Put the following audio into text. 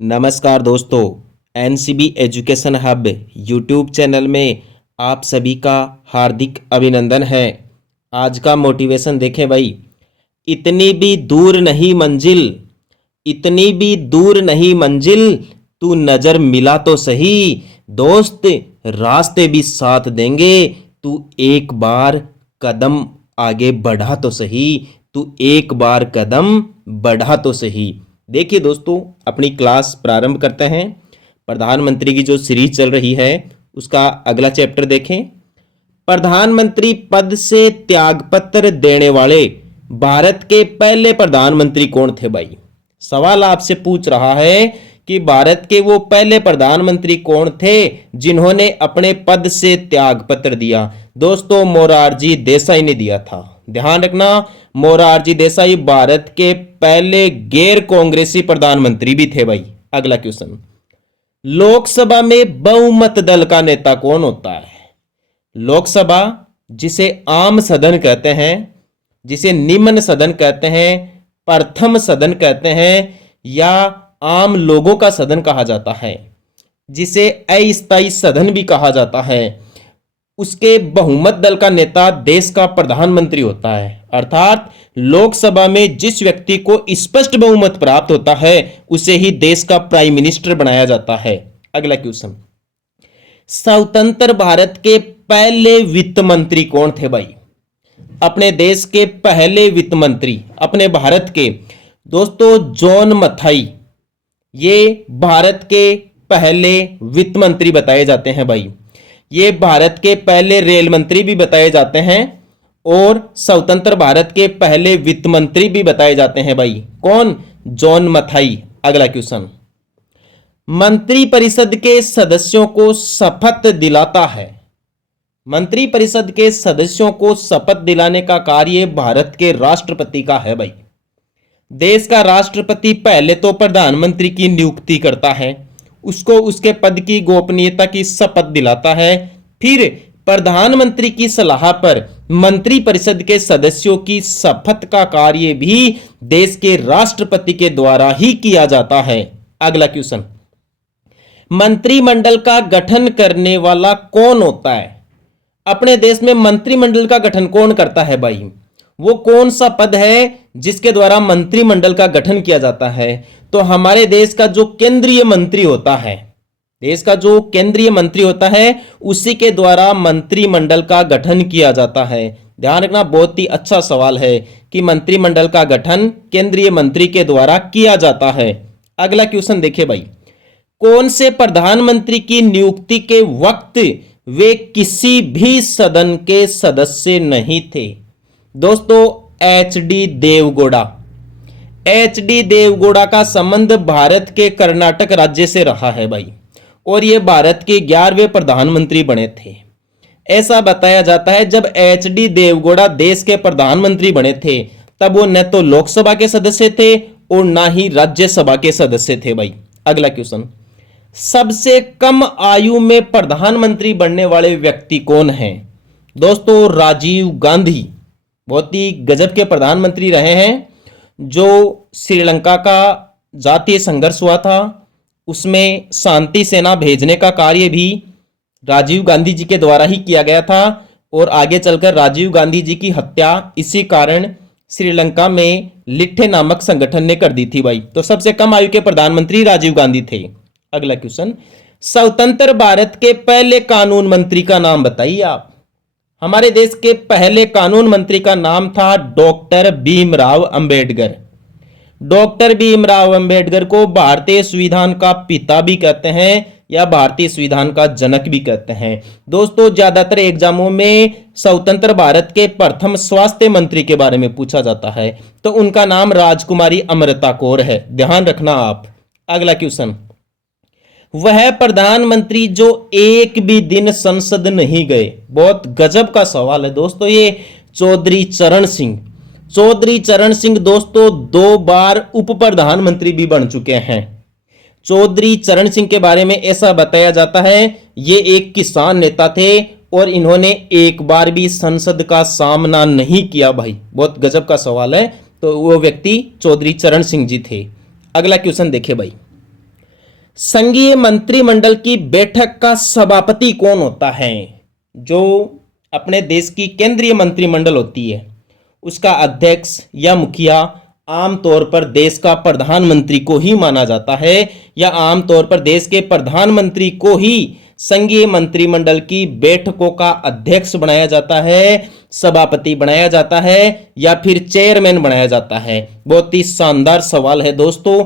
नमस्कार दोस्तों, NCB education hub YouTube channel में आप सभी का हार्दिक अभिनंदन है। आज का मोटिवेशन देखें भाई। इतनी भी दूर नहीं मंजिल, इतनी भी दूर नहीं मंजिल, तू नजर मिला तो सही। दोस्त रास्ते भी साथ देंगे, तू एक बार कदम आगे बढ़ा तो सही, तू एक बार कदम बढ़ा तो सही। देखिए दोस्तों, अपनी क्लास प्रारंभ करते हैं। प्रधानमंत्री की जो सीरीज चल रही है उसका अगला चैप्टर देखें। प्रधानमंत्री पद से त्यागपत्र देने वाले भारत के पहले प्रधानमंत्री कौन थे भाई? सवाल आपसे पूछ रहा है कि भारत के वो पहले प्रधानमंत्री कौन थे जिन्होंने अपने पद से त्यागपत्र दिया। दोस्तों, मोरारजी देसाई ने दिया था। ध्यान रखना, मोरारजी देसाई भारत के पहले गैर कांग्रेसी प्रधानमंत्री भी थे भाई। अगला क्वेश्चन, लोकसभा में बहुमत दल का नेता कौन होता है? लोकसभा, जिसे आम सदन कहते हैं, जिसे निम्न सदन कहते हैं, प्रथम सदन कहते हैं, या आम लोगों का सदन कहा जाता है, जिसे अस्थायी सदन भी कहा जाता है, उसके बहुमत दल का नेता देश का प्रधानमंत्री होता है। अर्थात लोकसभा में जिस व्यक्ति को स्पष्ट बहुमत प्राप्त होता है उसे ही देश का प्राइम मिनिस्टर बनाया जाता है। अगला क्वेश्चन, स्वतंत्र भारत के पहले वित्त मंत्री कौन थे भाई? अपने देश के पहले वित्त मंत्री, अपने भारत के, दोस्तों जॉन मथाई, ये भारत के पहले वित्त मंत्री बताए जाते हैं भाई। ये भारत के पहले रेल मंत्री भी बताए जाते हैं और स्वतंत्र भारत के पहले वित्त मंत्री भी बताए जाते हैं भाई। कौन? जॉन मथाई। अगला क्वेश्चन, मंत्रिपरिषद के सदस्यों को शपथ दिलाता है। मंत्रिपरिषद के सदस्यों को शपथ दिलाने का कार्य भारत के राष्ट्रपति का है भाई। देश का राष्ट्रपति पहले तो प्रधानमंत्री की नियुक्ति करता है, उसको उसके पद की गोपनीयता की शपथ दिलाता है, फिर प्रधानमंत्री की सलाह पर मंत्रिपरिषद के सदस्यों की शपथ का कार्य भी देश के राष्ट्रपति के द्वारा ही किया जाता है। अगला क्वेश्चन, मंत्रिमंडल का गठन करने वाला कौन होता है? अपने देश में मंत्रिमंडल का गठन कौन करता है भाई? वो कौन सा पद है जिसके द्वारा मंत्रिमंडल का गठन किया जाता है? तो हमारे देश का जो केंद्रीय मंत्री होता है, देश का जो केंद्रीय मंत्री होता है उसी के द्वारा मंत्रिमंडल का गठन किया जाता है। ध्यान रखना, बहुत ही अच्छा सवाल है कि मंत्रिमंडल का गठन केंद्रीय मंत्री के द्वारा किया जाता है। अगला क्वेश्चन देखिए भाई, कौन से प्रधानमंत्री की नियुक्ति के वक्त वे किसी भी सदन के सदस्य नहीं थे? दोस्तों, एच.डी. देवगौड़ा। एच.डी. देवगौड़ा का संबंध भारत के कर्नाटक राज्य से रहा है भाई, और ये भारत के 11वें प्रधानमंत्री बने थे। ऐसा बताया जाता है जब एच.डी. देवगौड़ा देश के प्रधानमंत्री बने थे तब वो न तो लोकसभा के सदस्य थे और ना ही राज्यसभा के सदस्य थे भाई। अगला क्वेश्चन, सबसे कम आयु में प्रधानमंत्री बनने वाले व्यक्ति कौन हैं? दोस्तों, राजीव गांधी बहुत ही गजब के प्रधानमंत्री रहे हैं। जो श्रीलंका का जातीय संघर्ष हुआ था उसमें शांति सेना भेजने का कार्य भी राजीव गांधी जी के द्वारा ही किया गया था, और आगे चलकर राजीव गांधी जी की हत्या इसी कारण श्रीलंका में लिट्ठे नामक संगठन ने कर दी थी भाई। तो सबसे कम आयु के प्रधानमंत्री राजीव गांधी थे। अगला क्वेश्चन, स्वतंत्र भारत के पहले कानून मंत्री का नाम बताइए आप। हमारे देश के पहले कानून मंत्री का नाम था डॉक्टर भीमराव अंबेडकर। डॉक्टर भीमराव अंबेडकर को भारतीय संविधान का पिता भी कहते हैं या भारतीय संविधान का जनक भी कहते हैं। दोस्तों, ज्यादातर एग्जामों में स्वतंत्र भारत के प्रथम स्वास्थ्य मंत्री के बारे में पूछा जाता है, तो उनका नाम राजकुमारी अमृता कौर है। ध्यान रखना आप। अगला क्वेश्चन, वह प्रधानमंत्री जो एक भी दिन संसद नहीं गए। बहुत गजब का सवाल है दोस्तों ये। चौधरी चरण सिंह। चौधरी चरण सिंह दोस्तों 2 बार उप प्रधानमंत्री भी बन चुके हैं। चौधरी चरण सिंह के बारे में ऐसा बताया जाता है ये एक किसान नेता थे और इन्होंने एक बार भी संसद का सामना नहीं किया भाई। बहुत गजब का सवाल है। तो वो व्यक्ति चौधरी चरण सिंह जी थे। अगला क्वेश्चन देखिए भाई, संघीय मंत्रिमंडल की बैठक का सभापति कौन होता है? जो अपने देश की केंद्रीय मंत्रिमंडल होती है उसका अध्यक्ष या मुखिया आमतौर पर देश का प्रधानमंत्री को ही माना जाता है, या आमतौर पर देश के प्रधानमंत्री को ही संघीय मंत्रिमंडल की बैठकों का अध्यक्ष बनाया जाता है, सभापति बनाया जाता है, या फिर चेयरमैन बनाया जाता है। बहुत ही शानदार सवाल है दोस्तों।